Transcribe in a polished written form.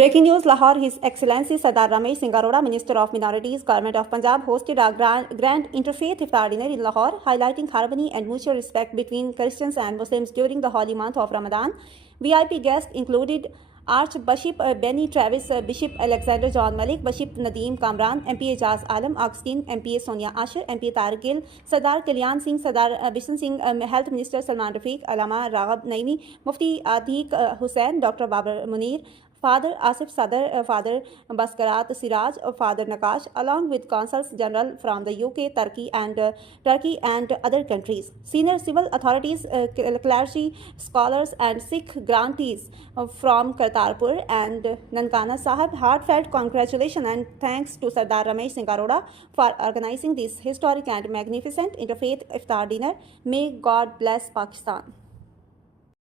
Breaking news: Lahore, His Excellency Sardar Ramesh Singh Arora, Minister of Minorities, Government of Punjab, hosted a grand interfaith iftar dinner in Lahore, highlighting harmony and mutual respect between Christians and Muslims during the holy month of Ramadan. VIP guests included Archbishop Benny Travis, Bishop Alexander John Malik, Bishop Nadeem Kamran, MP Ejaz Alam, Augustine, MPA Sonia Asher, MP Tariq Gill, Sardar Kalyan Singh, Sardar Bishan Singh, Health Minister Salman Rafiq, Alama Raghab Naimi, Mufti Atiq Hussain, Dr. Babar Munir, Father Asif Sadar, Father Baskarat Siraj, Father Nakash, along with consuls general from the UK, Turkey and other countries. Senior civil authorities, clergy, scholars and Sikh grantees from Kartarpur and Nankana Sahib, heartfelt congratulations and thanks to Sardar Ramesh Singh Arora for organizing this historic and magnificent interfaith iftar dinner. May God bless Pakistan.